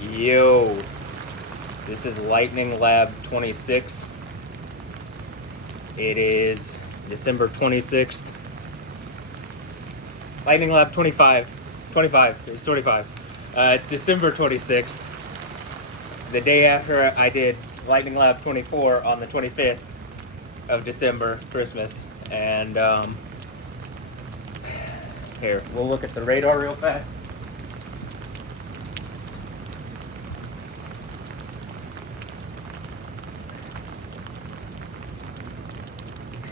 Yo, this is Lightning Lab 26. It is December 26th. Lightning Lab 25. It's 25. December 26th. The day after I did Lightning Lab 24 on the 25th of December, Christmas. And, here, we'll look at the radar real fast.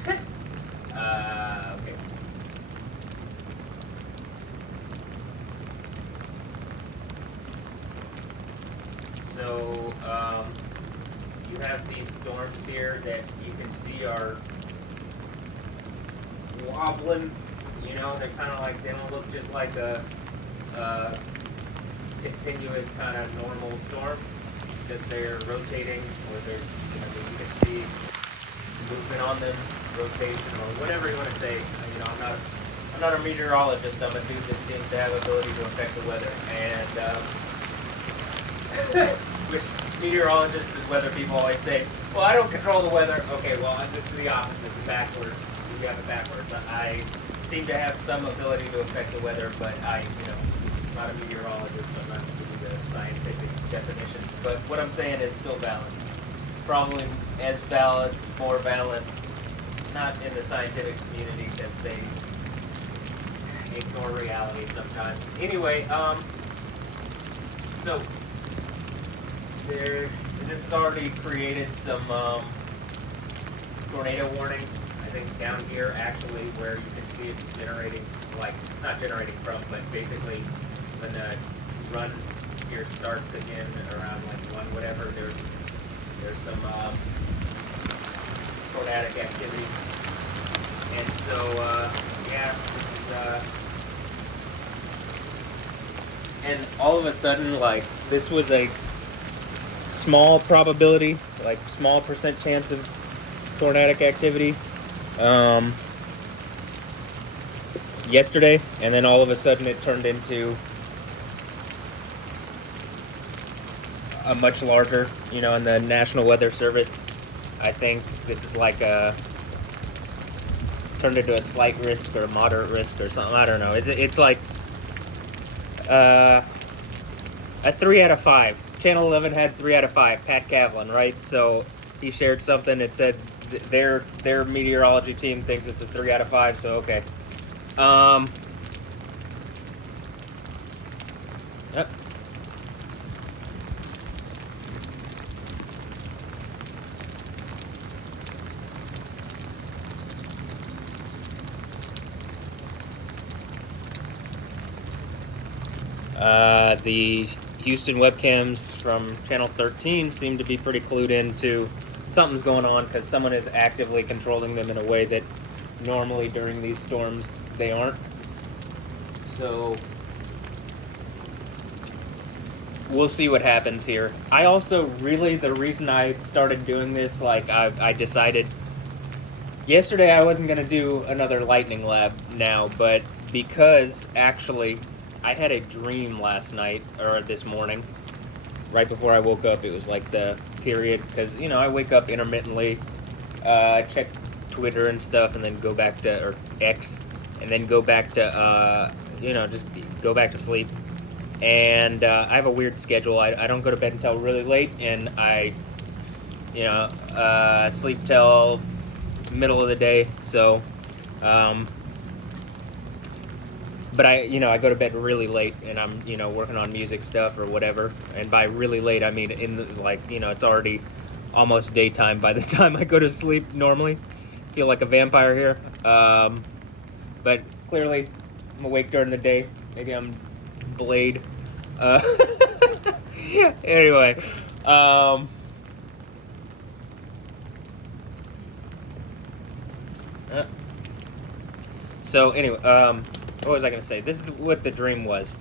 Okay. So, you have these storms here that you can see are wobbling. You know, they're kind of like, they don't look just like a continuous kind of normal storm, because they're rotating, or there's, you can see movement on them, rotation, or whatever you want to say. You know, I'm not a meteorologist. I'm a dude that seems to have ability to affect the weather, and which meteorologists and weather people always say, well, I don't control the weather. Okay, well, this is the opposite, the backwards. You have it backwards. I seem to have some ability to affect the weather, but I'm not a meteorologist, so I'm not going to give you the scientific definition. But what I'm saying is still valid. Probably as valid, more valid, not in the scientific community, that they ignore reality sometimes. Anyway, so this has already created some tornado warnings. I think down here, actually, where you can see it generating, like, not generating from, but basically when the run here starts again around like 1 whatever, there's some tornadic activity. And so, yeah, and all of a sudden, like, this was a small probability, like small percent chance of tornadic activity yesterday, and then all of a sudden it turned into a much larger, in the National Weather Service, I think this is like turned into a slight risk or moderate risk or something. I don't know. It's like a 3 out of 5. Channel 11 had 3 out of 5. Pat Kaplan, right? So he shared something that said their meteorology team thinks it's a 3 out of 5. So okay. The Houston webcams from Channel 13 seem to be pretty clued into something's going on, because someone is actively controlling them in a way that normally during these storms they aren't. So we'll see what happens here. I also the reason I started doing this, like, I decided yesterday I wasn't going to do another lightning lab now, but because actually I had a dream last night, or this morning, right before I woke up. It was like the period, because, I wake up intermittently, check Twitter and stuff, and then go back to, or X, and then go back to, just go back to sleep. And I have a weird schedule. I don't go to bed until really late, and I, sleep till middle of the day. So, but I go to bed really late, and I'm, working on music stuff or whatever. And by really late, I mean it's already almost daytime by the time I go to sleep normally. Feel like a vampire here. But clearly, I'm awake during the day. Maybe I'm Blade. Anyway, so anyway, what was I gonna say? This is what the dream was.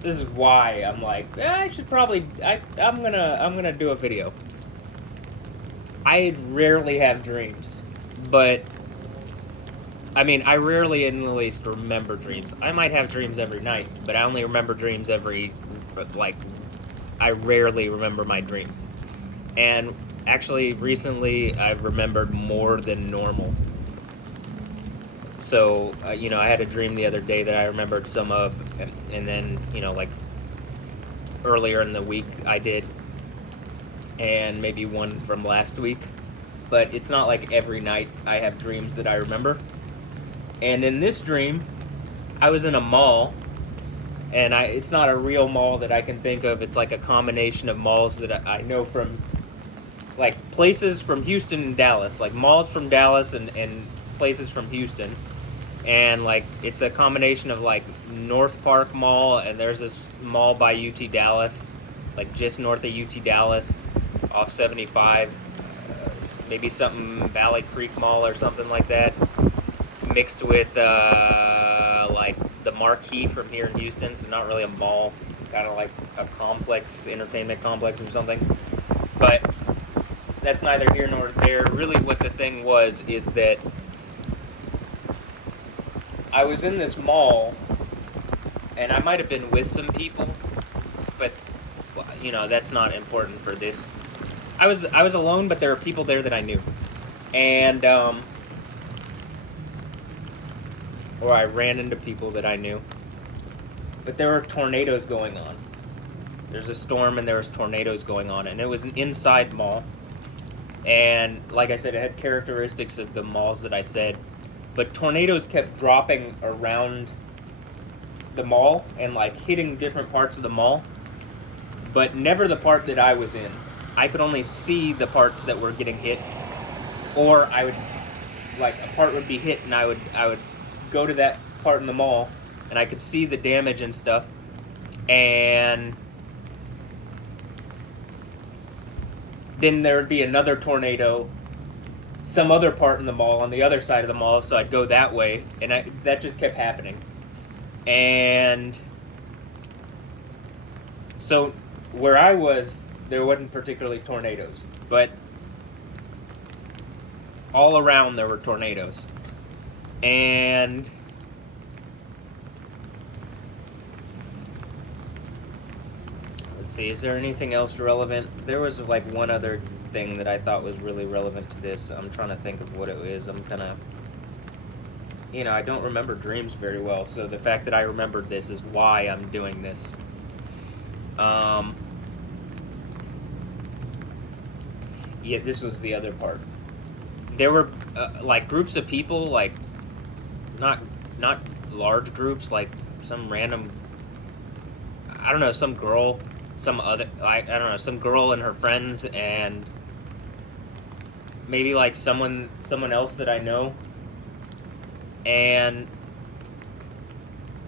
This is why I'm like, I should probably, I'm gonna do a video. I rarely have dreams, but I mean, I rarely in the least remember dreams. I might have dreams every night, but I only remember dreams every, like, I rarely remember my dreams. And actually, recently, I've remembered more than normal. So, I had a dream the other day that I remembered some of, and then, like earlier in the week I did, and maybe one from last week. But it's not like every night I have dreams that I remember. And in this dream, I was in a mall, and it's not a real mall that I can think of. It's like a combination of malls that I know from, like, places from Houston and Dallas, like malls from Dallas and places from Houston. And, like, it's a combination of, like, North Park Mall, and there's this mall by UT Dallas, like just north of UT Dallas, off 75, maybe something Valley Creek Mall or something like that, mixed with like the Marquee from here in Houston. So not really a mall, kind of like a complex, entertainment complex or something. But that's neither here nor there. Really what the thing was is that I was in this mall, and I might have been with some people, but that's not important for this. I was alone, but there were people there that I knew, and or I ran into people that I knew. But there were tornadoes going on. There's a storm and there was tornadoes going on, and it was an inside mall. And like I said, it had characteristics of the malls that I said, but tornadoes kept dropping around the mall and like hitting different parts of the mall, but never the part that I was in. I could only see the parts that were getting hit, or I would, like, a part would be hit and I would go to that part in the mall and I could see the damage and stuff, and then there would be another tornado some other part in the mall on the other side of the mall, so I'd go that way, and that just kept happening. And so where I was, there wasn't particularly tornadoes, but all around there were tornadoes. And let's see, is there anything else relevant? There was like one other thing that I thought was really relevant to this. I'm trying to think of what it is. I'm kind of, I don't remember dreams very well, so the fact that I remembered this is why I'm doing this. Yeah, this was the other part. There were like groups of people, like not large groups, like some random, I don't know, some girl, some other, I don't know, some girl and her friends, and maybe like someone else that I know, and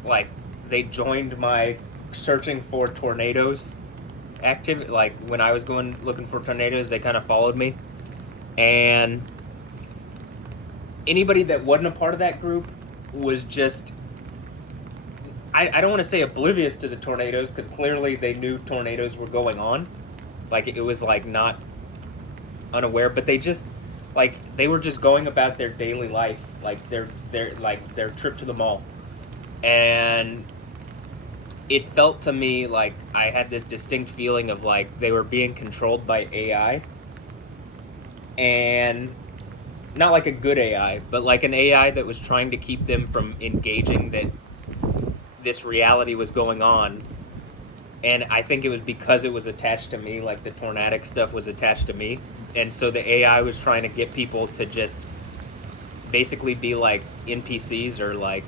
like they joined my searching for tornadoes activity. Like when I was going looking for tornadoes, they kind of followed me, and anybody that wasn't a part of that group was just, I don't want to say oblivious to the tornadoes, because clearly they knew tornadoes were going on. Like it was like not unaware, but they just, like, they were just going about their daily life, like their trip to the mall. And it felt to me like I had this distinct feeling of like they were being controlled by AI, and not like a good AI, but like an AI that was trying to keep them from engaging that this reality was going on. And I think it was because it was attached to me, like the tornadic stuff was attached to me, and so the AI was trying to get people to just basically be like NPCs, or like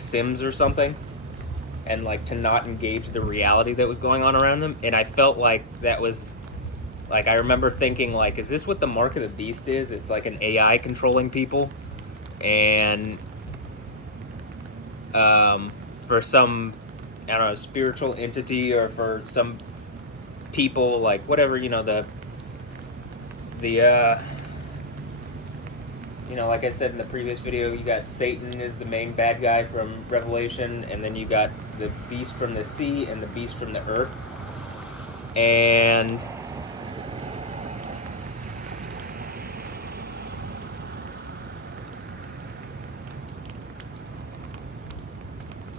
Sims or something, and like to not engage the reality that was going on around them. And I felt like that was, like, I remember thinking, like, is this what the mark of the beast is? It's like an AI controlling people, and for some, I don't know, spiritual entity, or for some people, like whatever, like I said in the previous video, you got Satan is the main bad guy from Revelation, and then you got the beast from the sea and the beast from the earth. And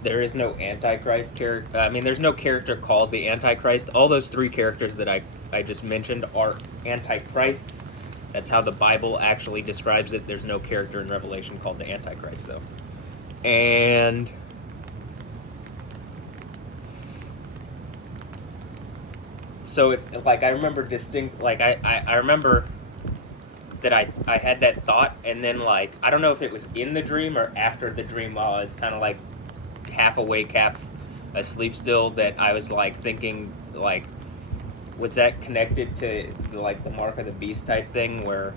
there is no Antichrist character. I mean, there's no character called the Antichrist. All those three characters that I just mentioned are Antichrists. That's how the Bible actually describes it. There's no character in Revelation called the Antichrist, so. And so, I remember I remember that I had that thought, and then, like, I don't know if it was in the dream or after the dream while I was kind of, like, half awake, half asleep still, that I was, like, thinking, like, was that connected to, like, the mark of the beast type thing, where,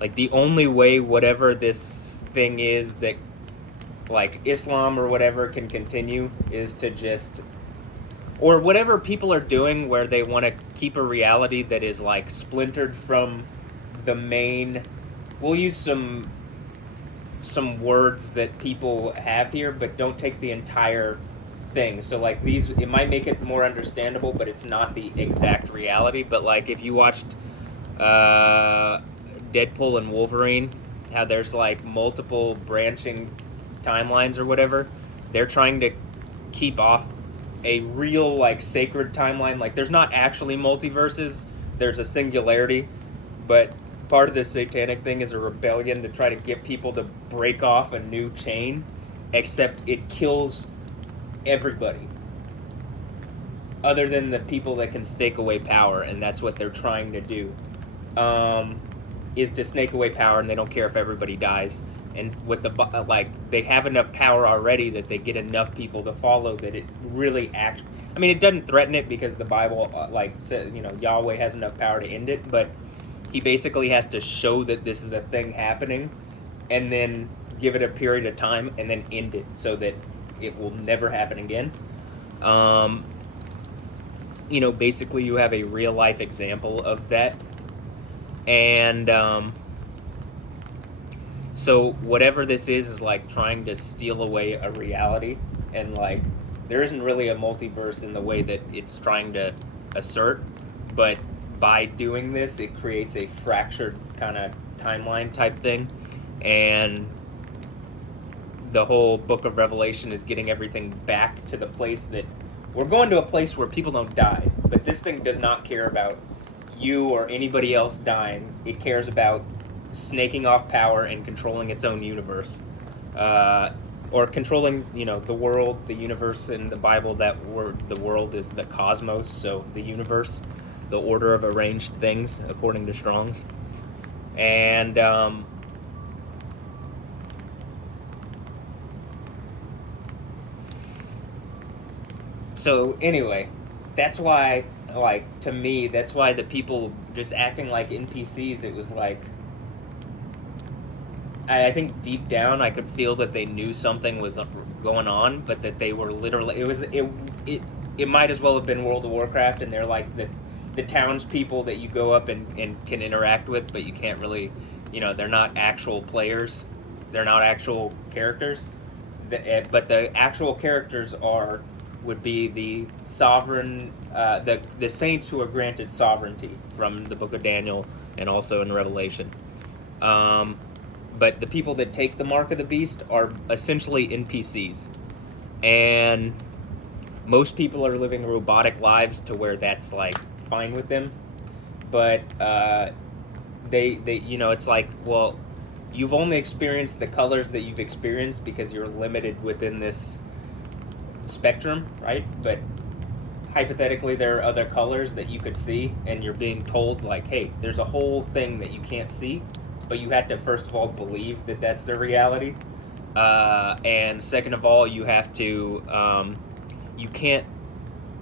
like, the only way whatever this thing is that, like, Islam or whatever can continue is to just, or whatever people are doing where they want to keep a reality that is, like, splintered from the main. We'll use some words that people have here, but don't take the entire thing. So, like, these, it might make it more understandable, but it's not the exact reality. But, like, if you watched Deadpool and Wolverine, how there's, like, multiple branching timelines or whatever, they're trying to keep off a real, like, sacred timeline. Like, there's not actually multiverses, there's a singularity, but part of this satanic thing is a rebellion to try to get people to break off a new chain, except it kills everybody other than the people that can snake away power, and that's what they're trying to do, is to snake away power, and they don't care if everybody dies. And with the, like, they have enough power already that they get enough people to follow that it really acts. I mean, it doesn't threaten it because the Bible, like, says, you know, Yahweh has enough power to end it, but he basically has to show that this is a thing happening, and then give it a period of time, and then end it so that it will never happen again. You know, basically you have a real life example of that. And so whatever this is like trying to steal away a reality, and, like, there isn't really a multiverse in the way that it's trying to assert, but by doing this it creates a fractured kind of timeline type thing. And the whole book of Revelation is getting everything back to the place that we're going to, a place where people don't die, but this thing does not care about you or anybody else dying. It cares about snaking off power and controlling its own universe, or controlling, you know, the world, the universe. In the Bible, that word, the world, is the cosmos, so the universe, the order of arranged things, according to Strong's. And so anyway, that's why, like, to me, that's why the people just acting like NPCs, it was like, I think deep down I could feel that they knew something was going on, but that they were literally, it might as well have been World of Warcraft, and they're like the townspeople that you go up and can interact with, but you can't really, you know, they're not actual players, they're not actual characters, but the actual characters would be the sovereign, the saints who are granted sovereignty from the book of Daniel and also in Revelation. But the people that take the mark of the beast are essentially NPCs. And most people are living robotic lives to where that's, like, fine with them. But they you know, it's like, well, you've only experienced the colors that you've experienced because you're limited within this spectrum, right? But hypothetically there are other colors that you could see, and you're being told, like, hey, there's a whole thing that you can't see, but you have to first of all believe that that's the reality, and second of all you have to you can't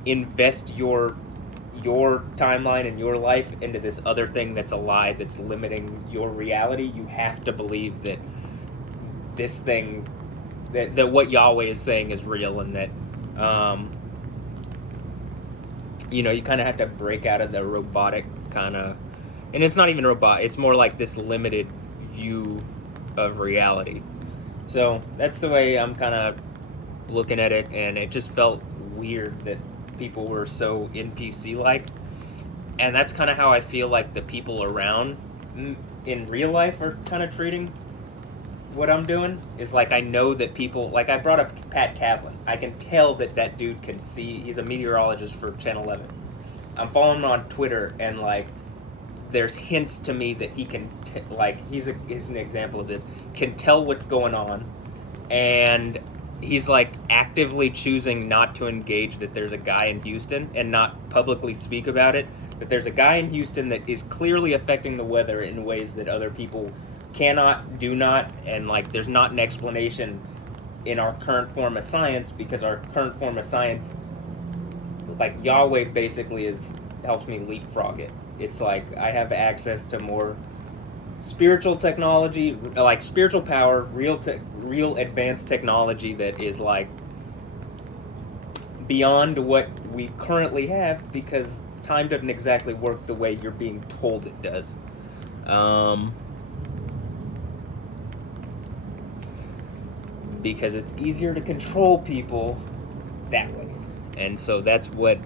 invest your timeline and your life into this other thing that's a lie, that's limiting your reality. You have to believe that this thing, that what Yahweh is saying is real, and that you know, you kind of have to break out of the robotic kind of, and it's not even robot, it's more like this limited view of reality. So that's the way I'm kind of looking at it, and it just felt weird that people were so NPC-like, and that's kind of how I feel like the people around in real life are kind of treating what I'm doing is like I know that people like I brought up Pat Kaplan. I can tell that that dude can see. He's a meteorologist for Channel 11. I'm following him on Twitter, and like there's hints to me that he can like he's an example of this. Can tell what's going on, and he's like actively choosing not to engage that there's a guy in Houston and not publicly speak about it. That there's a guy in Houston that is clearly affecting the weather in ways that other people cannot, do not, and like there's not an explanation in our current form of science, because our current form of science, like Yahweh basically helps me leapfrog it. It's like I have access to more spiritual technology, like spiritual power, real advanced technology that is like beyond what we currently have, because time doesn't exactly work the way you're being told it does. Because it's easier to control people that way. And so that's what,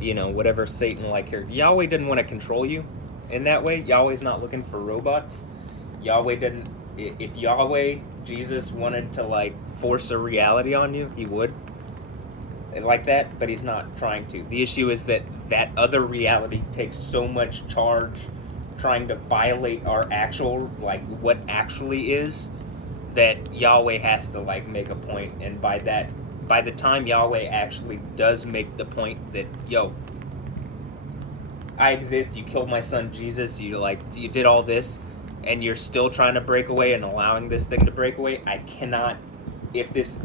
whatever Satan like here. Yahweh didn't want to control you in that way. Yahweh's not looking for robots. Yahweh didn't, if Yahweh, Jesus, wanted to like force a reality on you, he would. Like that, but he's not trying to. The issue is that other reality takes so much charge trying to violate our actual, like what actually is, that Yahweh has to like make a point. And by the time Yahweh actually does make the point that, yo, I exist, you killed my son Jesus, you did all this, and you're still trying to break away and allowing this thing to break away, I cannot, if this,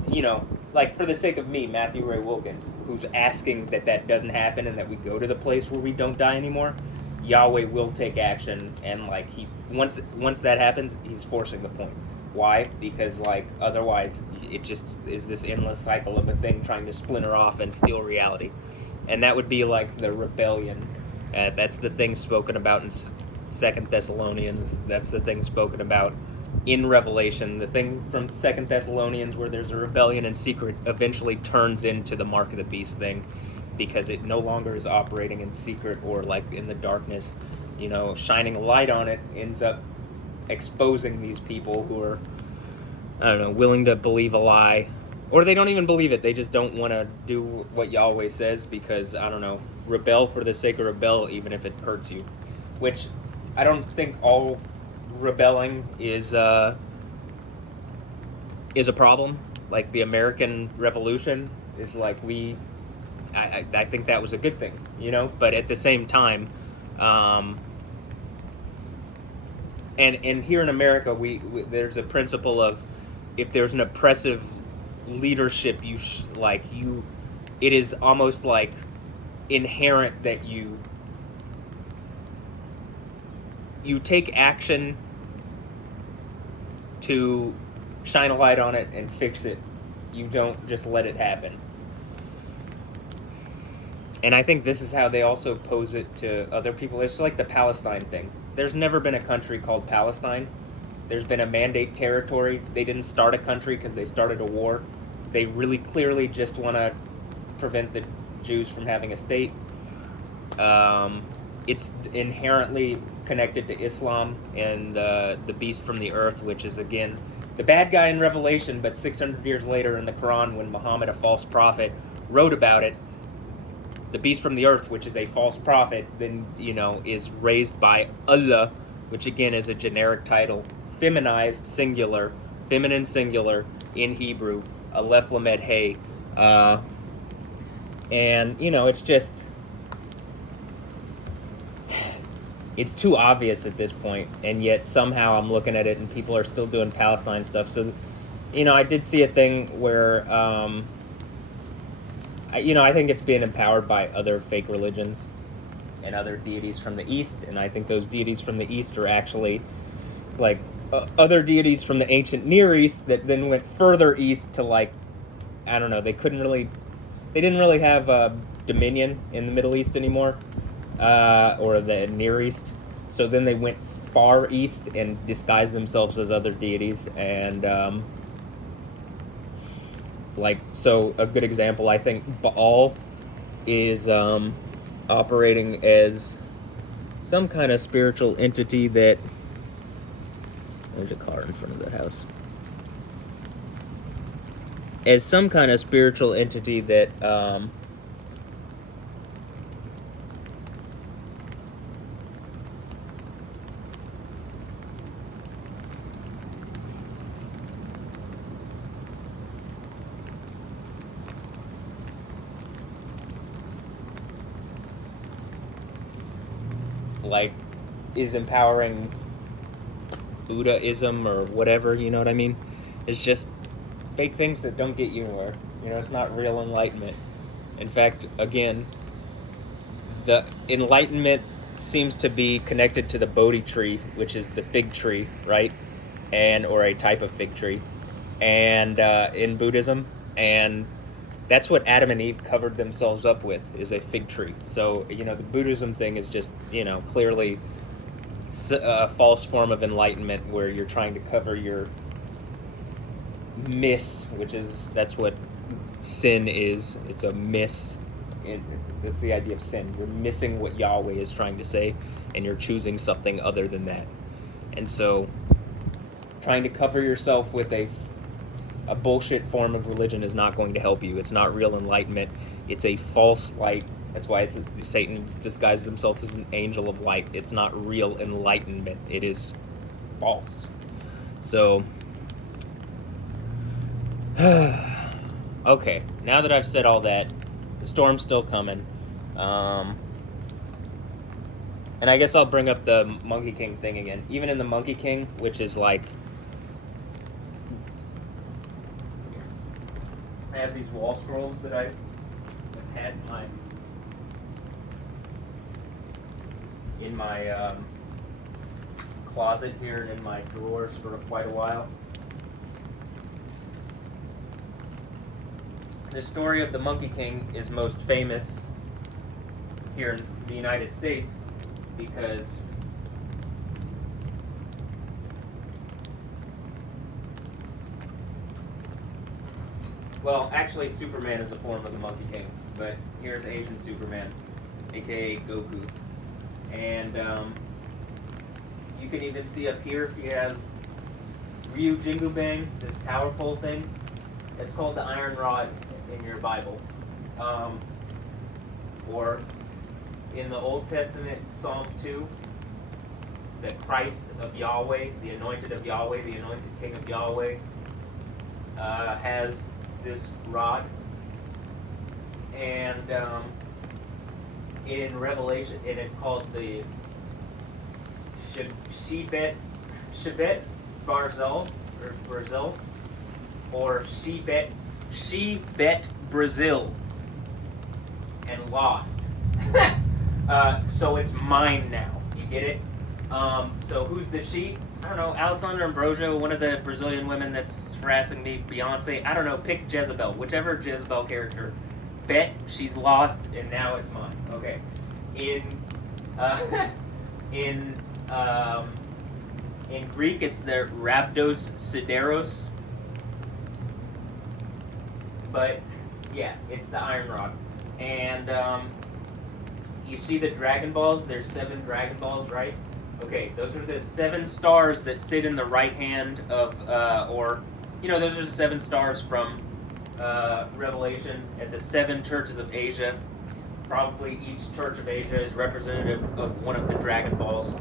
like for the sake of me, Matthew Ray Wilkins, who's asking that doesn't happen and that we go to the place where we don't die anymore, Yahweh will take action, and like once that happens, he's forcing the point. Why? Because like otherwise it just is this endless cycle of a thing trying to splinter off and steal reality. And that would be like the rebellion. That's the thing spoken about in 2 Thessalonians. That's the thing spoken about in Revelation. The thing from 2 Thessalonians where there's a rebellion in secret eventually turns into the mark of the beast thing, because it no longer is operating in secret or like in the darkness. Shining a light on it ends up exposing these people who are, I don't know, willing to believe a lie, or they don't even believe it. They just don't want to do what Yahweh says because, I don't know, rebel for the sake of rebel, even if it hurts you. Which I don't think all rebelling is a problem. Like the American Revolution is like I think that was a good thing, But at the same time, and here in America, we there's a principle of, if there's an oppressive leadership, it is almost like inherent that you take action to shine a light on it and fix it. You don't just let it happen. And I think this is how they also pose it to other people. It's like the Palestine thing. There's never been a country called Palestine. There's been a mandate territory. They didn't start a country because they started a war. They really clearly just want to prevent the Jews from having a state. It's inherently connected to Islam and the beast from the earth, which is, again, the bad guy in Revelation, but 600 years later in the Quran, when Muhammad, a false prophet, wrote about it, the beast from the earth, which is a false prophet, then, is raised by Allah, which again is a generic title, feminized singular, feminine singular in Hebrew, Aleph Lamed Hey. And, it's just, it's too obvious at this point, and yet somehow I'm looking at it and people are still doing Palestine stuff. So, I did see a thing where, I think it's being empowered by other fake religions and other deities from the East, and I think those deities from the East are actually like other deities from the ancient Near East that then went further east to, like, I don't know, they didn't really have dominion in the Middle East anymore, or the Near East, so then they went far east and disguised themselves as other deities, and so a good example, I think Baal is operating as some kind of spiritual entity that... There's a car in front of the house. as some kind of spiritual entity that like is empowering Buddhism or whatever, you know what I mean? It's just fake things that don't get you anywhere. You know, it's not real enlightenment. In fact, again, the enlightenment seems to be connected to the Bodhi tree, which is the fig tree, right? And or a type of fig tree, and in Buddhism, and that's what Adam and Eve covered themselves up with, is a fig tree. So, you know, the Buddhism thing is just, you know, clearly a false form of enlightenment where you're trying to cover your miss, that's what sin is. It's a miss. That's the idea of sin. You're missing what Yahweh is trying to say, and you're choosing something other than that. And so, trying to cover yourself with a bullshit form of religion is not going to help you. It's not real enlightenment. It's a false light. That's why Satan disguises himself as an angel of light. It's not real enlightenment. It is false. So, okay, now that I've said all that, the storm's still coming. And I guess I'll bring up the Monkey King thing again. Even in the Monkey King, which is like, I have these wall scrolls that I've had in my closet here and in my drawers for quite a while. The story of the Monkey King is most famous here in the United States because well, actually Superman is a form of the Monkey King, but here's Asian Superman, aka Goku. And you can even see up here he has Ryu Jingu Bang, this power pole thing. It's called the Iron Rod in your Bible. Or in the Old Testament, Psalm 2, the Christ of Yahweh, the anointed of Yahweh, the anointed King of Yahweh, has this rod. And in Revelation, and it's called the Shebet Barzil, or Brazil, or Shebet Brazil, and lost. So it's mine now. You get it? So who's the she? I don't know. Alessandra Ambrosio, one of the Brazilian women that's harassing me. Beyonce. I don't know. Pick Jezebel, whichever Jezebel character. Bet she's lost, and now it's mine. Okay. In Greek, it's the Rhabdos Sideros. But yeah, it's the iron rod. And you see the Dragon Balls? There's 7 Dragon Balls, right? Okay, those are the 7 stars that sit in the right hand of, those are the 7 stars from Revelation at the 7 churches of Asia. Probably each church of Asia is representative of one of the Dragon Balls.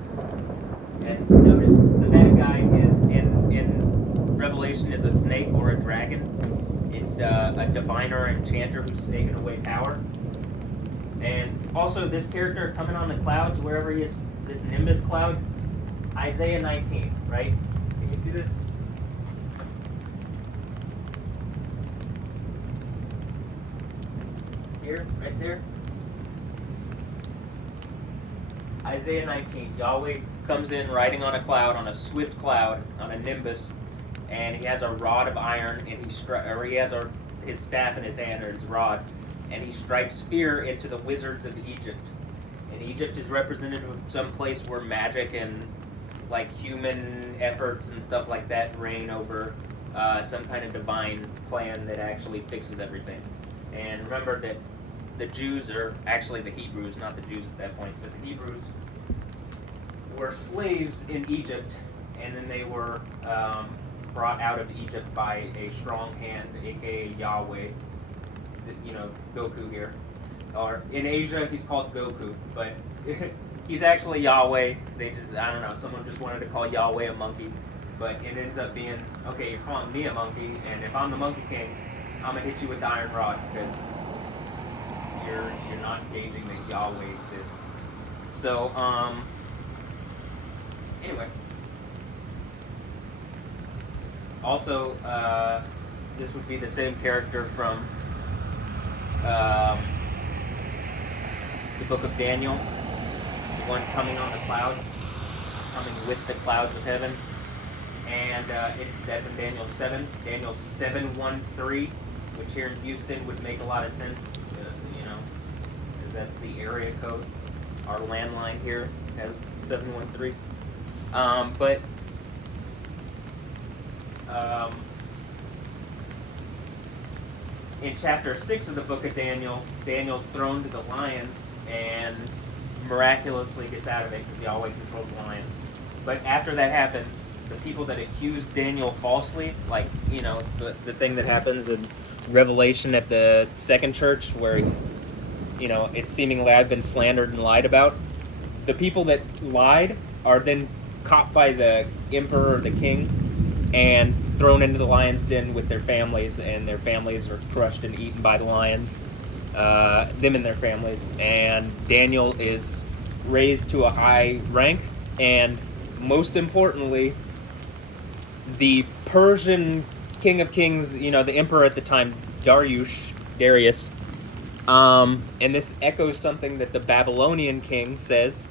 And notice the bad guy is in Revelation is a snake or a dragon. It's a diviner or enchanter who's snaking away power. And also this character coming on the clouds, wherever he is, this Nimbus cloud, Isaiah 19, right? Can you see this? Here, right there. Isaiah 19, Yahweh comes in riding on a cloud, on a swift cloud, on a nimbus, and he has a rod of iron, and he has his staff in his hand, or his rod, and he strikes fear into the wizards of Egypt. And Egypt is representative of some place where magic and like human efforts and stuff like that reign over some kind of divine plan that actually fixes everything. And remember that the Jews, are actually the Hebrews, not the Jews at that point, but the Hebrews were slaves in Egypt, and then they were brought out of Egypt by a strong hand, aka Yahweh. You know, Goku here. Or in Asia, he's called Goku, but he's actually Yahweh. They just, I don't know, someone just wanted to call Yahweh a monkey. But it ends up being, okay, you're calling me a monkey, and if I'm the Monkey King, I'm going to hit you with the iron rod, because you're not engaging that Yahweh exists. So, anyway. Also, this would be the same character from the book of Daniel, the one coming on the clouds, coming with the clouds of heaven. And that's in Daniel 7, Daniel 7:13, which here in Houston would make a lot of sense, you know, because that's the area code. Our landline here has 713. In chapter 6 of the book of Daniel, Daniel's thrown to the lions and miraculously gets out of it because Yahweh controls the lions. But after that happens, the people that accused Daniel falsely, like, you know, the thing that happens in Revelation at the second church where, you know, it's seemingly I've been slandered and lied about, the people that lied are then caught by the emperor or the king and thrown into the lion's den with their families, and their families are crushed and eaten by the lions, them and their families. And Daniel is raised to a high rank, and most importantly, the Persian king of kings, you know, the emperor at the time, Darius, and this echoes something that the Babylonian king says,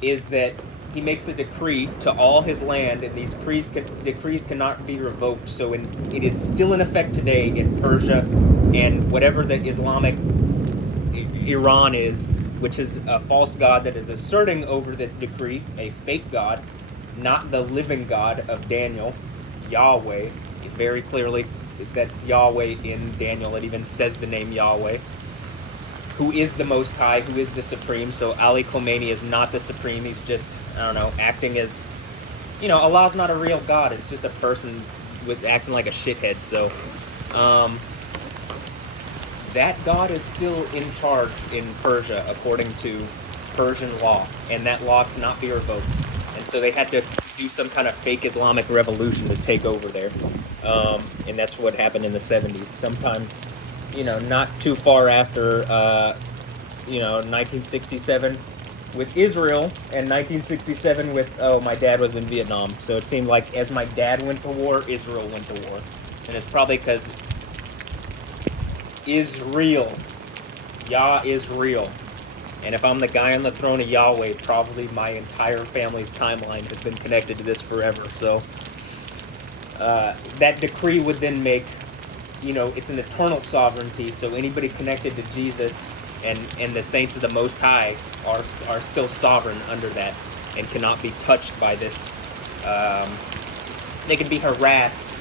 is that he makes a decree to all his land, and these decrees cannot be revoked. So it is still in effect today in Persia and whatever the Islamic Iran is, which is a false god that is asserting over this decree, a fake god, not the living God of Daniel, Yahweh. Very clearly, that's Yahweh in Daniel. It even says the name Yahweh, who is the Most High, who is the Supreme. So Ali Khomeini is not the Supreme. He's just, I don't know, acting as, you know, Allah's not a real God. It's just a person with acting like a shithead. So that God is still in charge in Persia according to Persian law, and that law cannot be revoked. And so they had to do some kind of fake Islamic revolution to take over there. And that's what happened in the 70s. Sometime, you know, not too far after, you know, 1967 with Israel, and 1967 with, my dad was in Vietnam. So it seemed like as my dad went to war, Israel went to war. And it's probably because Israel, Yah is real. And if I'm the guy on the throne of Yahweh, probably my entire family's timeline has been connected to this forever. So that decree would then make, you know, it's an eternal sovereignty. So anybody connected to Jesus and the saints of the Most High are still sovereign under that and cannot be touched by this. They can be harassed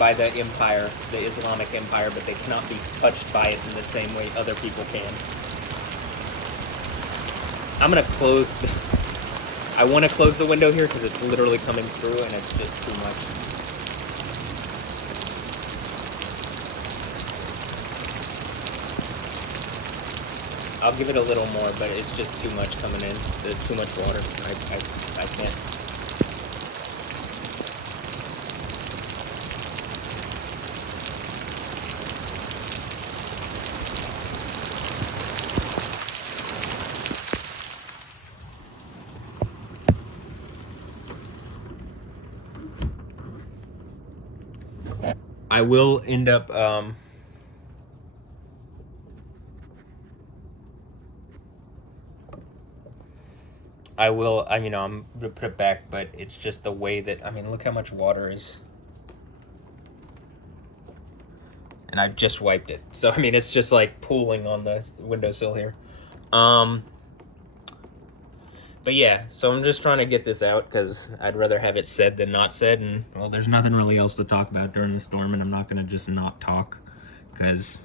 by the empire, the Islamic empire, but they cannot be touched by it in the same way other people can. I'm going to close I want to close the window here because it's literally coming through and it's just too much. I'll give it a little more, but it's just too much coming in. There's too much water. I can't. I will end up I'm gonna put it back, but it's just the way that, look how much water is. And I've just wiped it. So, it's just like pooling on the windowsill here. But yeah, so I'm just trying to get this out because I'd rather have it said than not said. And, well, there's nothing really else to talk about during the storm, and I'm not going to just not talk. Because,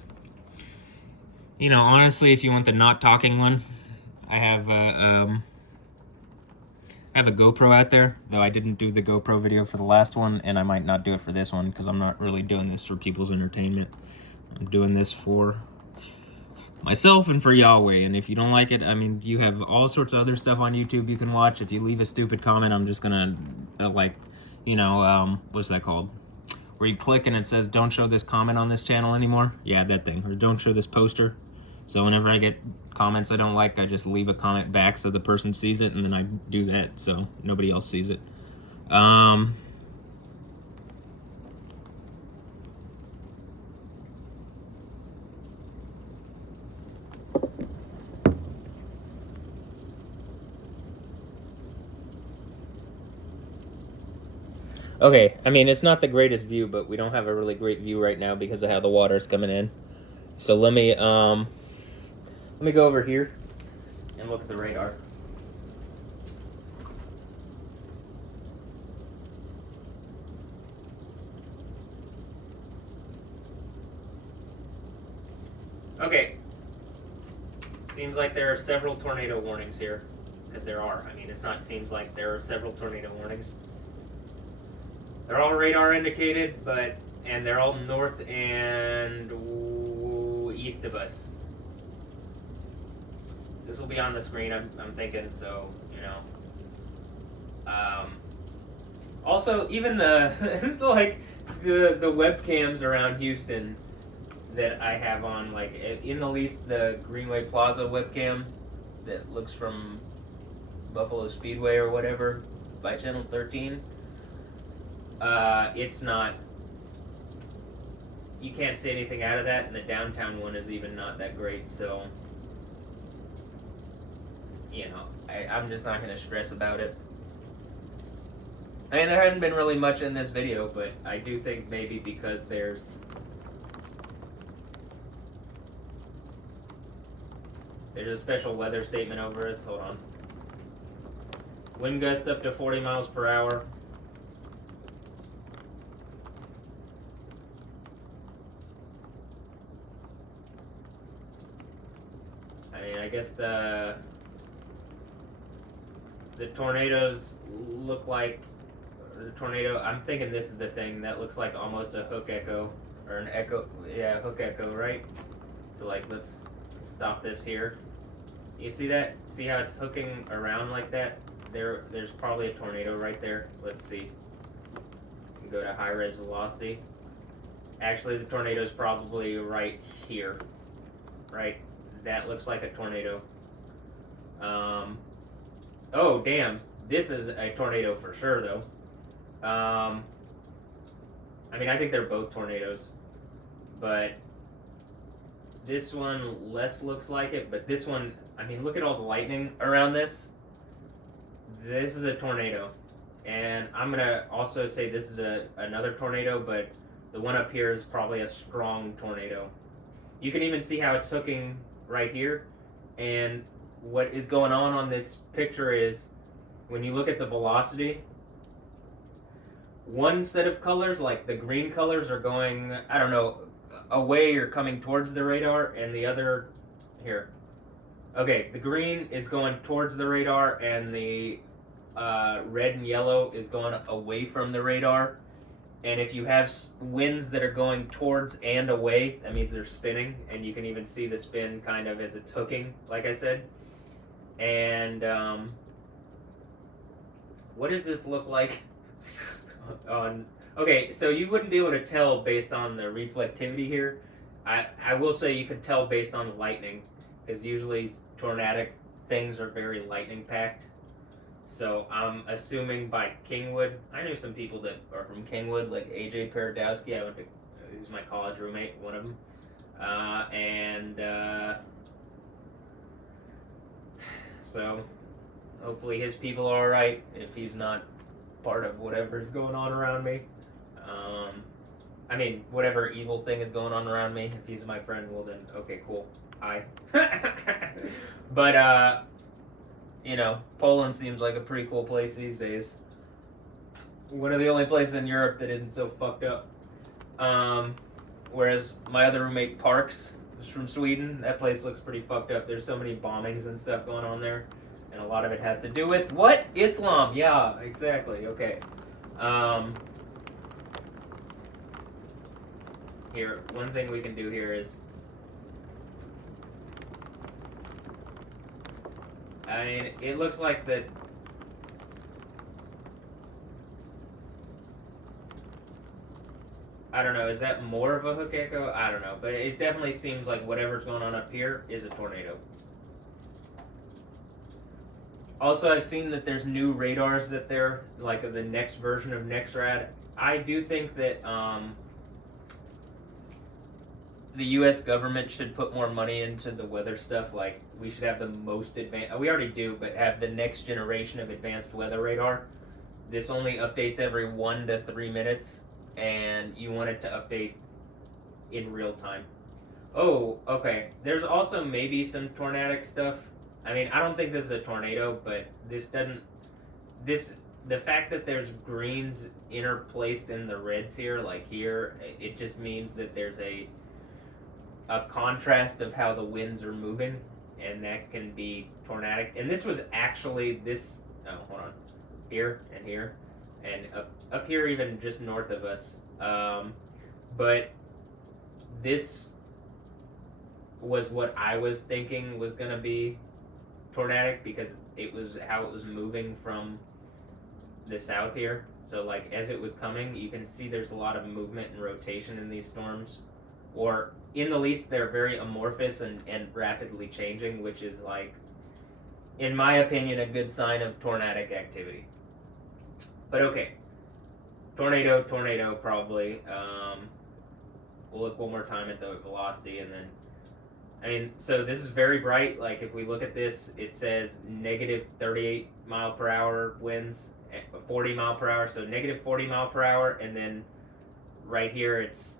honestly, if you want the not talking one, I I have a GoPro out there, though I didn't do the GoPro video for the last one, and I might not do it for this one, because I'm not really doing this for people's entertainment. I'm doing this for myself and for Yahweh, and if you don't like it, I mean, you have all sorts of other stuff on YouTube you can watch. If you leave a stupid comment, I'm just gonna, what's that called? Where you click and it says, don't show this comment on this channel anymore. Yeah, that thing. Or don't show this poster. So whenever I get comments I don't like, I just leave a comment back so the person sees it, and then I do that so nobody else sees it. Okay, I mean, it's not the greatest view, but we don't have a really great view right now because of how the water is coming in. So let me go over here and look at the radar. Okay. Seems like there are several tornado warnings here, because there are. I mean, it's not seems like there are several tornado warnings. They're all radar indicated, and they're all north and east of us. This will be on the screen, I'm thinking, so, you know. Also, even the, the webcams around Houston that I have on, like, in the least the Greenway Plaza webcam that looks from Buffalo Speedway or whatever by channel 13, it's not, you can't see anything out of that, and the downtown one is even not that great, so, you know, I'm just not going to stress about it. I mean, there hadn't been really much in this video, but I do think maybe because there's a special weather statement over us. Hold on. Wind gusts up to 40 miles per hour. I mean, I guess the tornadoes look like the tornado. I'm thinking this is the thing that looks like almost a hook echo or an echo. Yeah, hook echo, right? So like, let's stop this here. You see that? See how it's hooking around like that? There's probably a tornado right there. Let's see. Go to high res velocity. Actually, the tornado is probably right here. Right? That looks like a tornado. Oh, damn. This is a tornado for sure, though. I mean, I think they're both tornadoes. But this one less looks like it, but this one, I mean, look at all the lightning around this. This is a tornado. And I'm going to also say this is another tornado, but the one up here is probably a strong tornado. You can even see how it's hooking right here. And what is going on this picture is, when you look at the velocity, one set of colors, like the green colors, are going, I don't know, away or coming towards the radar, and the other, here. Okay, the green is going towards the radar, and the red and yellow is going away from the radar. And if you have winds that are going towards and away, that means they're spinning, and you can even see the spin kind of as it's hooking, like I said. And what does this look like on? Okay, so you wouldn't be able to tell based on the reflectivity here. I will say you could tell based on lightning, because usually tornadic things are very lightning packed. So I'm assuming by Kingwood. I knew some people that are from Kingwood, like AJ Paradowski. He's my college roommate, one of them. So hopefully his people are alright if he's not part of whatever is going on around me. I mean, whatever evil thing is going on around me, if he's my friend, well then, okay, cool. Hi. But, you know, Poland seems like a pretty cool place these days. One of the only places in Europe that isn't so fucked up. Whereas my other roommate, Parks, is from Sweden. That place looks pretty fucked up. There's so many bombings and stuff going on there. And a lot of it has to do with what? Islam. Yeah, exactly. Okay. Here, one thing we can do here is, I mean, it looks like the I don't know, is that more of a hook echo? I don't know, but it definitely seems like whatever's going on up here is a tornado. Also, I've seen that there's new radars that they're, like the next version of NextRad. I do think that the U.S. government should put more money into the weather stuff. Like, we should have the most advanced, we already do, but have the next generation of advanced weather radar. This only updates every 1 to 3 minutes, and you want it to update in real time. Oh, okay. There's also maybe some tornadic stuff. I mean, I don't think this is a tornado, but this doesn't. The fact that there's greens interplaced in the reds here, like here, it just means that there's a contrast of how the winds are moving, and that can be tornadic. And this was actually this. Oh, hold on. Here and here, and up here, even just north of us. But this was what I was thinking was going to be tornadic, because it was how it was moving from the south here. So like as it was coming, you can see there's a lot of movement and rotation in these storms, or in the least they're very amorphous and rapidly changing, which is, like, in my opinion, a good sign of tornadic activity. But okay, tornado probably. We'll look one more time at the velocity, and then, I mean, so this is very bright. Like, if we look at this, it says negative 38 mile per hour winds, 40 mile per hour, so negative 40 mile per hour, and then right here it's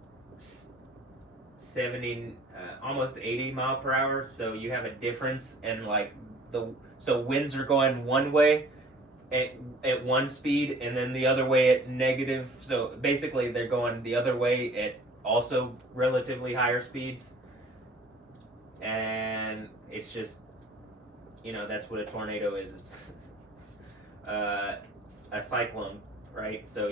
70, almost 80 mile per hour. So you have a difference, and like so winds are going one way at one speed, and then the other way at negative. So basically, they're going the other way at also relatively higher speeds. And it's just, that's what a tornado is. It's a cyclone, right? So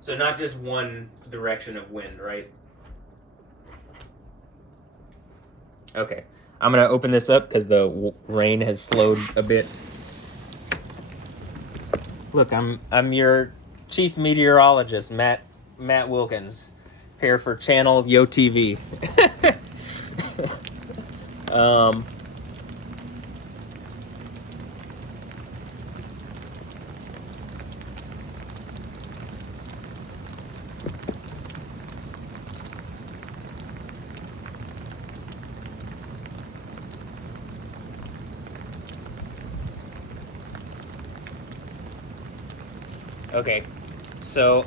so not just one direction of wind, right? Okay, I'm gonna open this up because the rain has slowed a bit. Look, I'm your chief meteorologist, Matt Wilkins, here for Channel Yo TV. Okay, so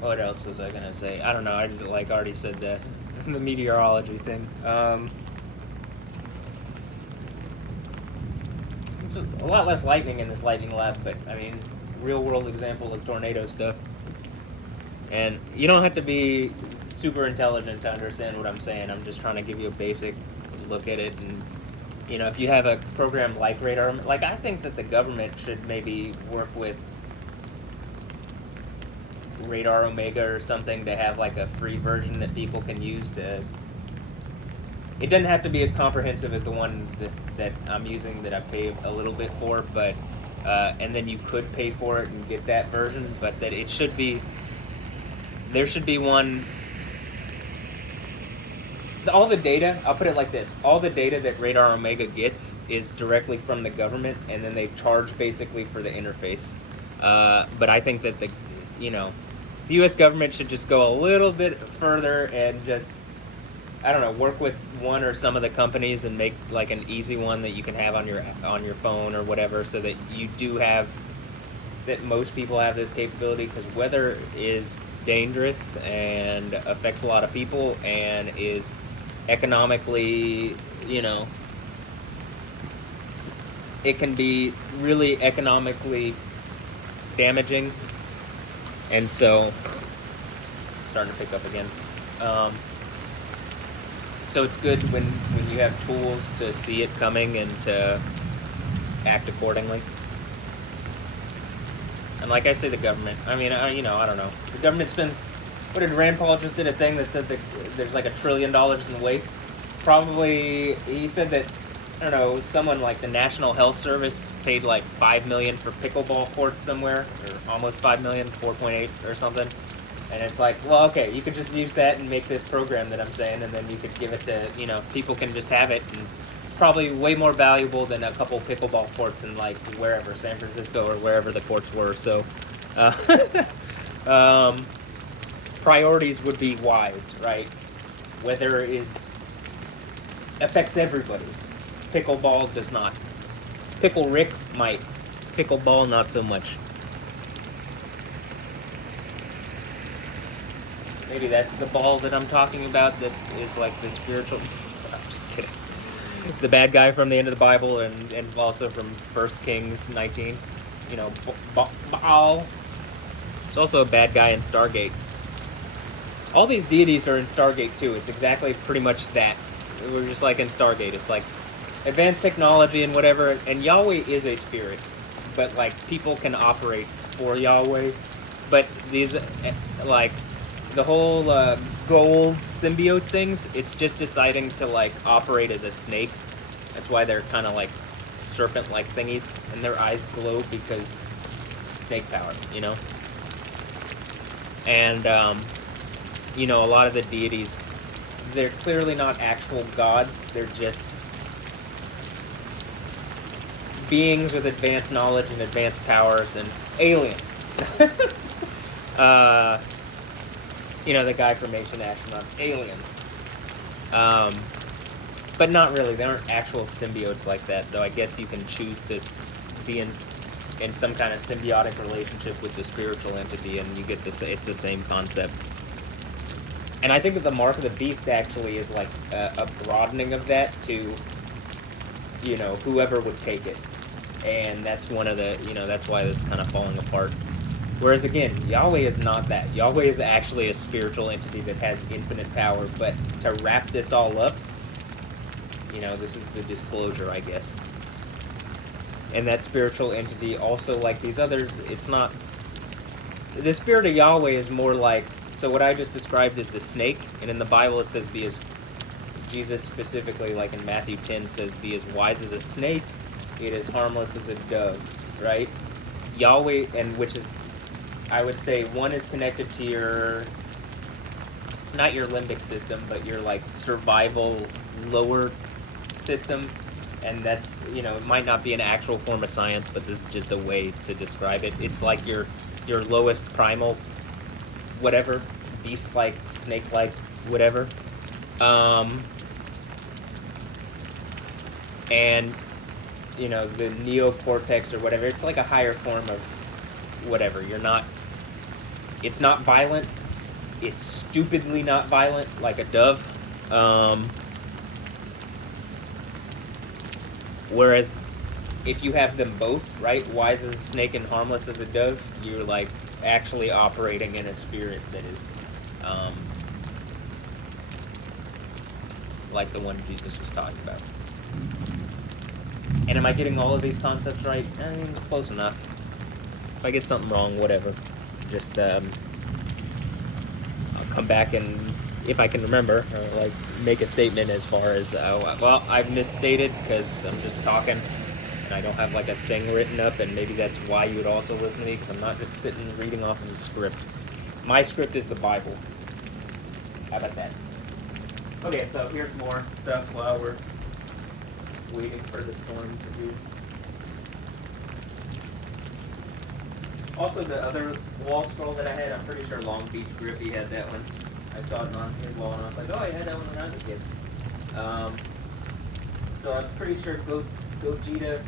what else was I gonna say? I don't know. I already said that. The meteorology thing. A lot less lightning in this lightning lab, but I mean, real world example of tornado stuff. And you don't have to be super intelligent to understand what I'm saying. I'm just trying to give you a basic look at it. And if you have a program like Radar, like, I think that the government should maybe work with Radar Omega or something to have like a free version that people can use to. It doesn't have to be as comprehensive as the one that I'm using, that I pay a little bit for, but and then you could pay for it and get that version, but that it should be. There should be one. All the data, I'll put it like this: all the data that Radar Omega gets is directly from the government, and then they charge basically for the interface. But I think that the U.S. government should just go a little bit further and just I don't know, work with one or some of the companies and make like an easy one that you can have on your phone or whatever, so that you do have that most people have this capability, because weather is dangerous and affects a lot of people and is economically, you know, it can be really economically damaging, and so starting to pick up again. So it's good when you have tools to see it coming and to act accordingly. And like I say, the government. I mean, I don't know. The government spends. What did Rand Paul just did a thing that said that there's like $1 trillion in waste? Probably, he said that, I don't know, someone like the National Health Service paid like $5 million for pickleball courts somewhere, or almost $5 million, 4.8 or something. And it's like, well, okay, you could just use that and make this program that I'm saying, and then you could give it to, people can just have it, and probably way more valuable than a couple pickleball courts in like wherever, San Francisco or wherever the courts were. So, priorities would be wise, right? Weather affects everybody. Pickleball does not. Pickle Rick might. Pickleball not so much. Maybe that's the ball that I'm talking about that is like the spiritual. I'm just kidding. The bad guy from the end of the Bible, and also from 1 Kings 19. Baal. It's also a bad guy in Stargate. All these deities are in Stargate too. It's exactly pretty much that. We're just like in Stargate. It's like advanced technology and whatever, and Yahweh is a spirit, but like people can operate for Yahweh. But these, like, the whole gold symbiote things, it's just deciding to like operate as a snake. That's why they're kind of like serpent-like thingies, and their eyes glow because snake power, And a lot of the deities, they're clearly not actual gods. They're just beings with advanced knowledge and advanced powers, and aliens. The guy from Ancient Astronaut, aliens. But not really. They aren't actual symbiotes like that, though. I guess you can choose to be in some kind of symbiotic relationship with the spiritual entity, and you get this. It's the same concept. And I think that the mark of the beast actually is like a broadening of that to, whoever would take it. And that's one of the, that's why this is kind of falling apart. Whereas again, Yahweh is not that. Yahweh is actually a spiritual entity that has infinite power. But to wrap this all up, this is the disclosure, I guess. And that spiritual entity also, like these others, it's not... The spirit of Yahweh is more like... So what I just described is the snake, and in the Bible it says be as... Jesus specifically, like in Matthew 10, says be as wise as a snake, it is harmless as a dove, right? Yahweh, and which is... I would say one is connected to your... Not your limbic system, but your, like, survival lower system. And that's, it might not be an actual form of science, but this is just a way to describe it. It's like your lowest primal, whatever, beast-like, snake-like, whatever. And, the neocortex or whatever, it's like a higher form of whatever. It's not violent. It's stupidly not violent, like a dove. Whereas if you have them both, right, wise as a snake and harmless as a dove, you're like actually operating in a spirit that is like the one Jesus was talking about. And am I getting all of these concepts right? I mean, close enough. If I get something wrong, whatever. Just I'll come back and, if I can remember, like make a statement as far as, well, I've misstated because I'm just talking and I don't have like a thing written up, and maybe that's why you would also listen to me, because I'm not just sitting reading off of the script. My script is the Bible. How about that? Okay, so here's more stuff while we're waiting for the storm to do. Also, the other wall scroll that I had, I'm pretty sure Long Beach Griffey had that one. I saw it on his wall, and I was like, oh, I had that one when I was a kid. So I'm pretty sure Gogeta.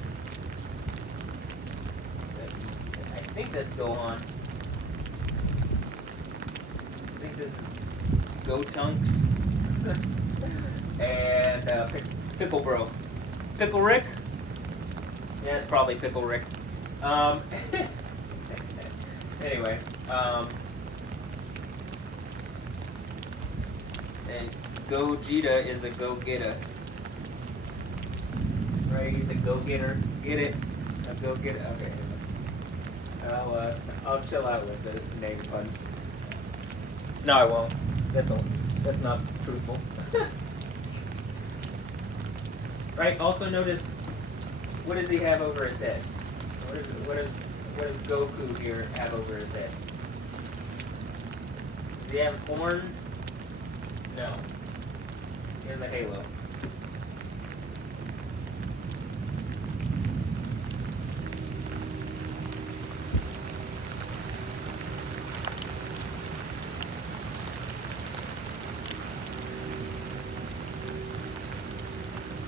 I think that's Gohan. I think this is Gotunks. And Pickle Bro. Pickle Rick? Yeah, it's probably Pickle Rick. Anyway, and Gogeta is a go-getter. Right, he's a go-getter. Get it? A go-getter. Okay. I'll chill out with the name puns. No, I won't. That's not truthful. Right. Also notice, what does he have over his head? What does Goku here have over his head? Does he have horns? No. He has a halo.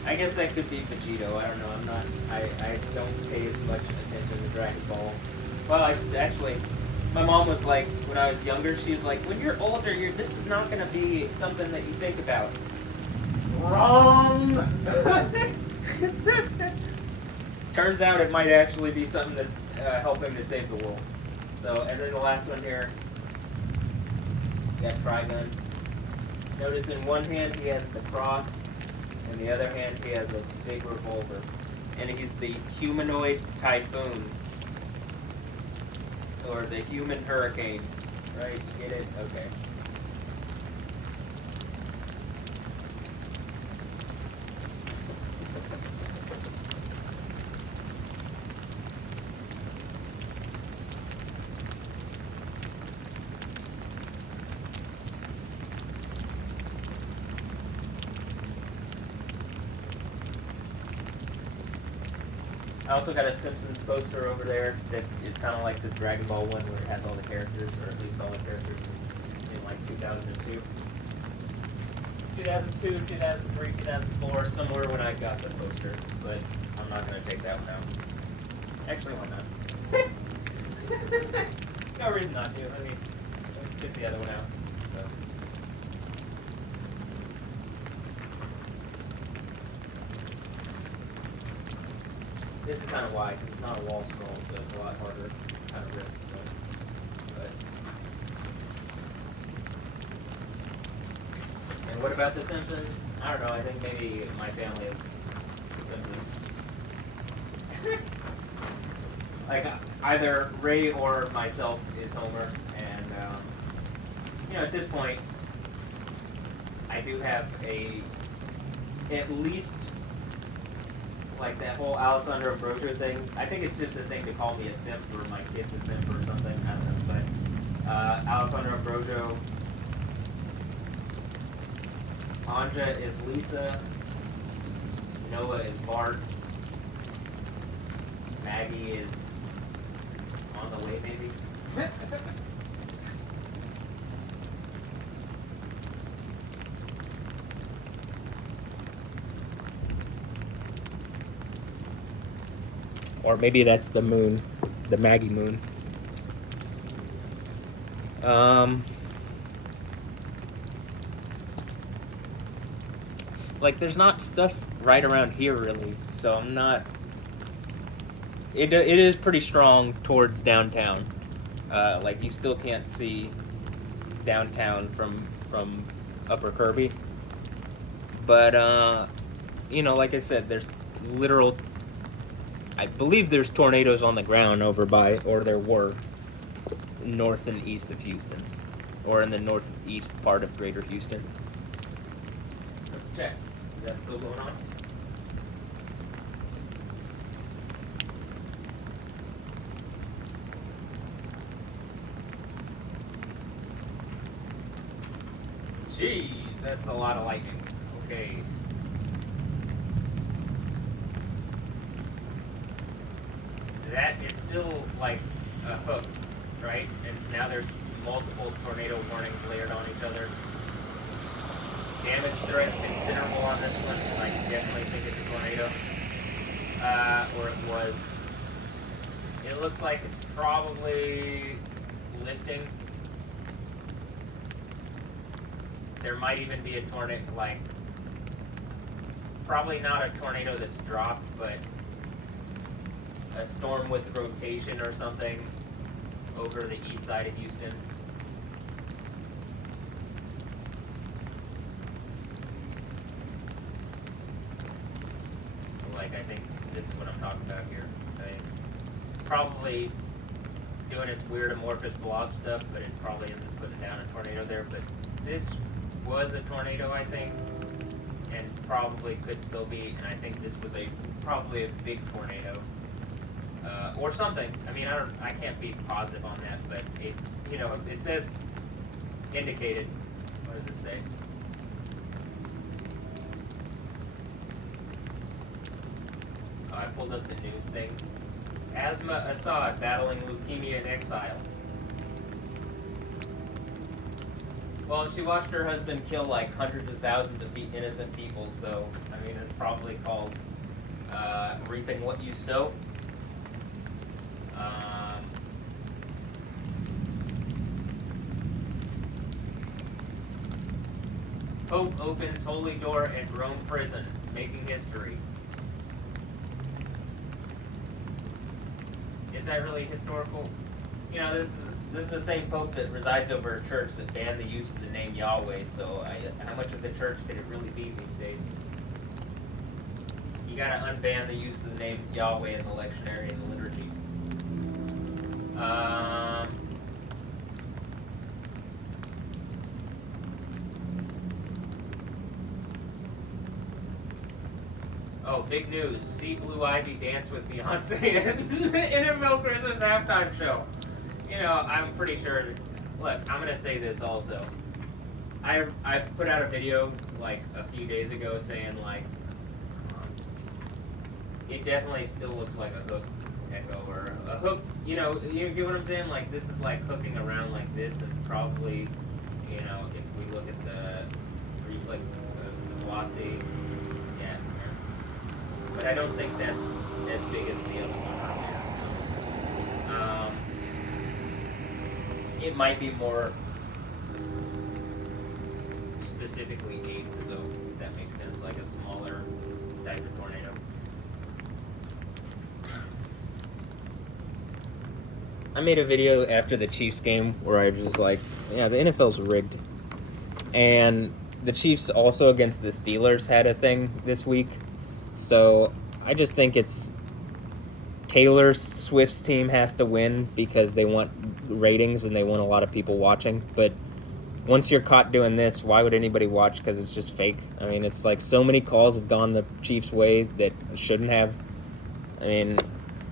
I guess that could be Vegito. I don't know. I don't pay as much attention to Dragon Ball. Well, actually, my mom was like, when I was younger, she was like, when you're older, this is not going to be something that you think about. Wrong! Turns out it might actually be something that's helping to save the world. So, and then the last one here, got Trigun. Notice in one hand he has the cross, in the other hand he has a big revolver. And he's the humanoid typhoon. Or the human hurricane. Right? You get it? Okay. I also got a Simpsons poster over there that is kind of like this Dragon Ball one where it has all the characters, or at least all the characters in like 2002. 2002, 2003, 2004, somewhere when I got the poster, but I'm not going to take that one out. Actually, why not? No reason not to. I mean, let's get the other one out. So. This is kind of why, because it's not a wall scroll, so it's a lot harder to kind of rip. So. But. And what about The Simpsons? I don't know, I think maybe my family is Simpsons. Like, either Ray or myself is Homer, and, you know, at this point, I do have at least, like that whole Alessandro Ambrosio thing. I think it's just a thing to call me a simp, or my kid's a simp or something, I don't know, but, Alessandro Ambrosio, Anja is Lisa, Noah is Bart, Maggie is on the way, maybe. Or maybe that's the moon, the Maggie moon. Like, there's not stuff right around here, really, so I'm not... It is pretty strong towards downtown. Like, you still can't see downtown from Upper Kirby. But, you know, like I said, there's literal... I believe there's tornadoes on the ground over by, or there were, north and east of Houston. Or in the northeast part of Greater Houston. Let's check. Is that still going on? Jeez, that's a lot of lightning. Okay. That is still like a hook, right? And now there's multiple tornado warnings layered on each other. damage threat considerable on this one. I definitely think it's a tornado. Or it was. It looks like it's probably lifting. There might even be a tornado, like, probably not a tornado that's dropped, but a storm with rotation or something over the east side of Houston. So, like, I think this is what I'm talking about here. I mean, probably doing its weird amorphous blob stuff, but it probably isn't putting down a tornado there. But this was a tornado, I think, and probably could still be. And I think this was probably a big tornado, or something. I mean, I can't be positive on that, but it, it says indicated. What does it say? Oh, I pulled up the news thing. Asma Assad battling leukemia in exile. Well, she watched her husband kill like hundreds of thousands of innocent people, so, I mean, it's probably called reaping what you sow. Pope opens Holy Door at Rome prison, making history. Is that really historical? This is the same Pope that resides over a church that banned the use of the name Yahweh, so how much of the church could it really be these days? You gotta unban the use of the name Yahweh in the lectionary and the liturgy. Oh, big news. See Blue Ivy dance with Beyonce in NFL Christmas halftime show. I'm pretty sure. Look, I'm going to say this also. I put out a video, like, a few days ago saying, like, it definitely still looks like a hook echo or a hook. You get what I'm saying? Like, this is, like, hooking around like this, and probably, if we look at the reflex, the velocity, yeah. But I don't think that's as big as the other one earlier. So, it might be more specifically aimed, though, if that makes sense, like a smaller type of tornado. I made a video after the Chiefs game where I was just like, yeah, the NFL's rigged. And the Chiefs also against the Steelers had a thing this week. So I just think it's Taylor Swift's team has to win because they want ratings and they want a lot of people watching. But once you're caught doing this, why would anybody watch? Because it's just fake. I mean, it's like so many calls have gone the Chiefs' way that shouldn't have. I mean,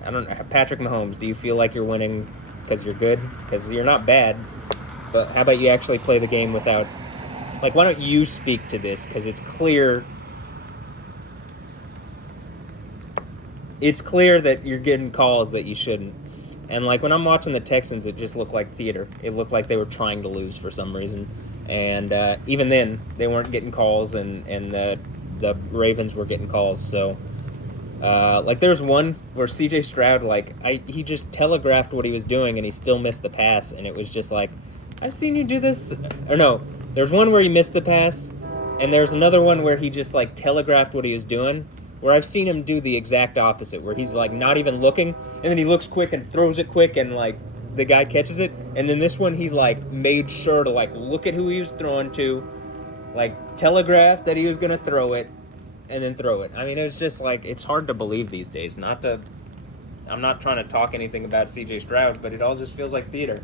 I don't know. Patrick Mahomes, do you feel like you're winning because you're good? Because you're not bad. But how about you actually play the game without... Like, why don't you speak to this? Because it's clear... It's clear that you're getting calls that you shouldn't. And, like, when I'm watching the Texans, it just looked like theater. It looked like they were trying to lose for some reason. And even then, they weren't getting calls, and the Ravens were getting calls. So, like, there's one where C.J. Stroud, he just telegraphed what he was doing, and he still missed the pass. And it was just like, I've seen you do this. Or no, there's one where he missed the pass, and there's another one where he just, like, telegraphed what he was doing, where I've seen him do the exact opposite, where he's, like, not even looking, and then he looks quick and throws it quick, and, like, the guy catches it. And then this one, he, like, made sure to, like, look at who he was throwing to, like, telegraph that he was going to throw it, and then throw it. I mean, it was just, like, it's hard to believe these days. I'm not trying to talk anything about C.J. Stroud, but it all just feels like theater.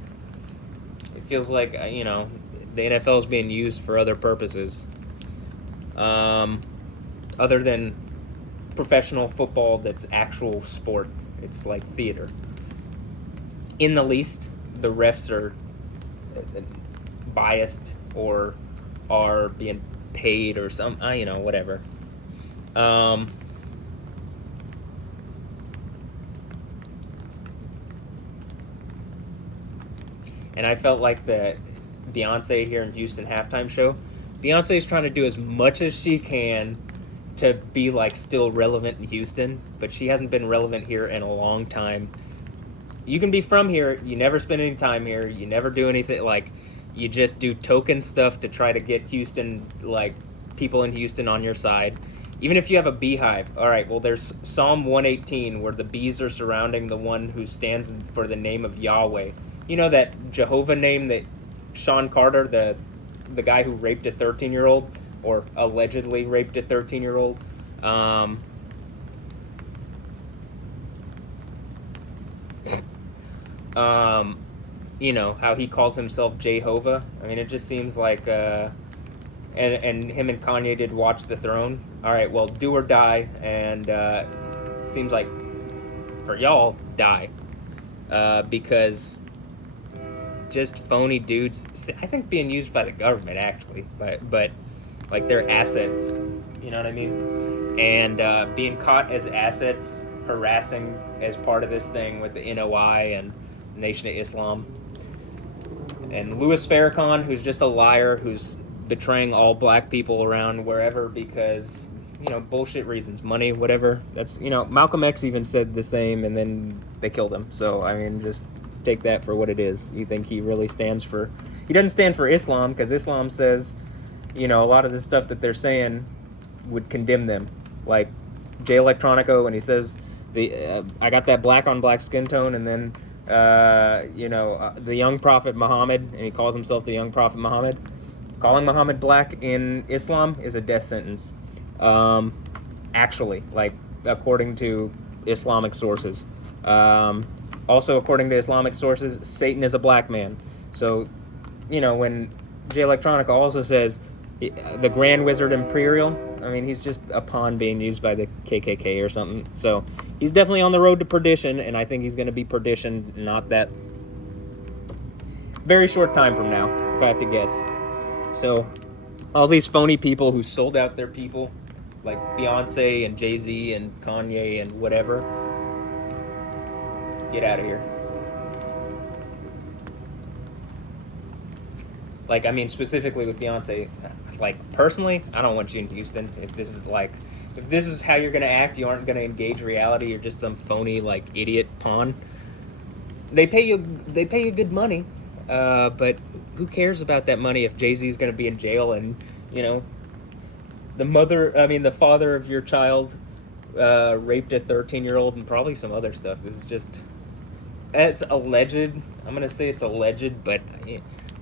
It feels like, the NFL is being used for other purposes. Other than professional football that's actual sport. It's like theater. In the least, the refs are biased or are being paid or some, whatever. And I felt like the Beyonce here in Houston halftime show Beyonce's trying to do as much as she can to be like still relevant in Houston, but she hasn't been relevant here in a long time. You can be from here, you never spend any time here, you never do anything, like, you just do token stuff to try to get Houston, like, people in Houston on your side. Even if you have a beehive, all right, well, there's Psalm 118 where the bees are surrounding the one who stands for the name of Yahweh. You know that Jehovah name that Sean Carter, the guy who raped a 13-year-old, or allegedly raped a 13-year-old, you know, how he calls himself Jehovah. I mean, it just seems like, and him and Kanye did Watch the Throne. All right, well, do or die, and seems like for y'all, die. Because just phony dudes, I think being used by the government, actually, but like they're assets, you know what I mean? And being caught as assets, harassing as part of this thing with the NOI and Nation of Islam. And Louis Farrakhan, who's just a liar, who's betraying all black people around wherever because, you know, bullshit reasons, money, whatever. That's, you know, Malcolm X even said the same, and then they killed him. So, I mean, just take that for what it is. You think he really stands for... He doesn't stand for Islam, because Islam says, you know, a lot of the stuff that they're saying would condemn them. Like Jay Electronico, when he says, I got that black on black skin tone, and then... you know, the young prophet Muhammad, and he calls himself the young prophet Muhammad. Calling Muhammad black in Islam is a death sentence. Actually, like, according to Islamic sources. Also, according to Islamic sources, Satan is a black man. So, you know, when Jay Electronica also says the Grand Wizard Imperial, I mean, he's just a pawn being used by the KKK or something. So he's definitely on the road to perdition, and I think he's going to be perdition not that very short time from now, if I have to guess. So all these phony people who sold out their people, like Beyonce and Jay-Z and Kanye and whatever, get out of here. Like, I mean, specifically with Beyonce, like, personally, I don't want you in Houston. If this is how you're going to act, you aren't going to engage reality, you're just some phony, like, idiot pawn. They pay you good money, but who cares about that money if Jay-Z's going to be in jail and, you know, the father of your child raped a 13-year-old and probably some other stuff. It's just, it's alleged. I'm going to say it's alleged, but...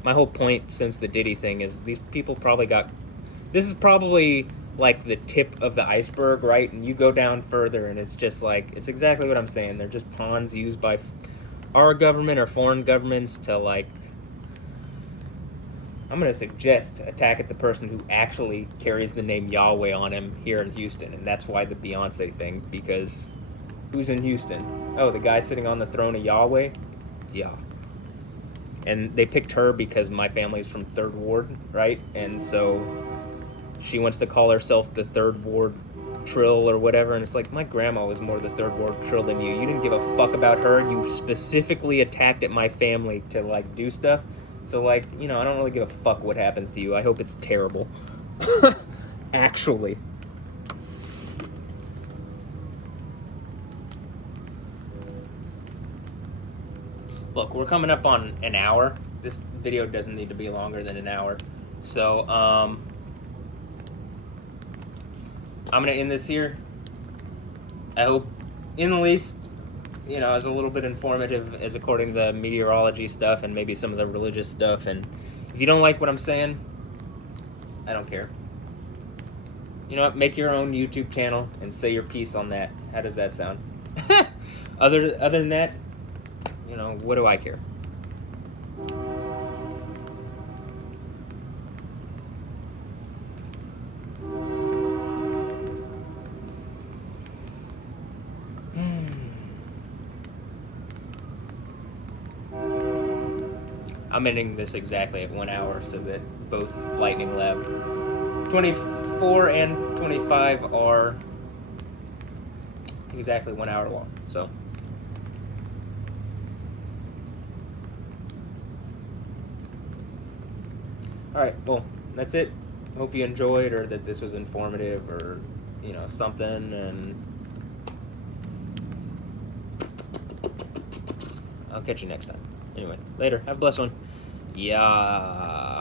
My whole point since the Diddy thing is these people probably got... This is probably like the tip of the iceberg, right? And you go down further and it's just like... It's exactly what I'm saying. They're just pawns used by our government or foreign governments to, like... I'm going to suggest attack at the person who actually carries the name Yahweh on him here in Houston. And that's why the Beyonce thing, because who's in Houston? Oh, the guy sitting on the throne of Yahweh? Yeah. And they picked her because my family's from 3rd Ward, right? And so she wants to call herself the 3rd Ward Trill or whatever. And it's like, my grandma was more the 3rd Ward Trill than you. You didn't give a fuck about her. You specifically attacked at my family to, like, do stuff. So, like, you know, I don't really give a fuck what happens to you. I hope it's terrible. Actually. Look, we're coming up on an hour. This video doesn't need to be longer than an hour. So, I'm going to end this here. I hope, in the least, you know, as a little bit informative as according to the meteorology stuff and maybe some of the religious stuff. And if you don't like what I'm saying, I don't care. You know what? Make your own YouTube channel and say your piece on that. How does that sound? Other than that, you know, what do I care? I'm ending this exactly at 1 hour so that both Lightning Lab 24 and 25 are exactly 1 hour long. So. Alright, well, that's it. hope you enjoyed, or that this was informative, or something. And I'll catch you next time. Anyway, later. Have a blessed one. Yeah.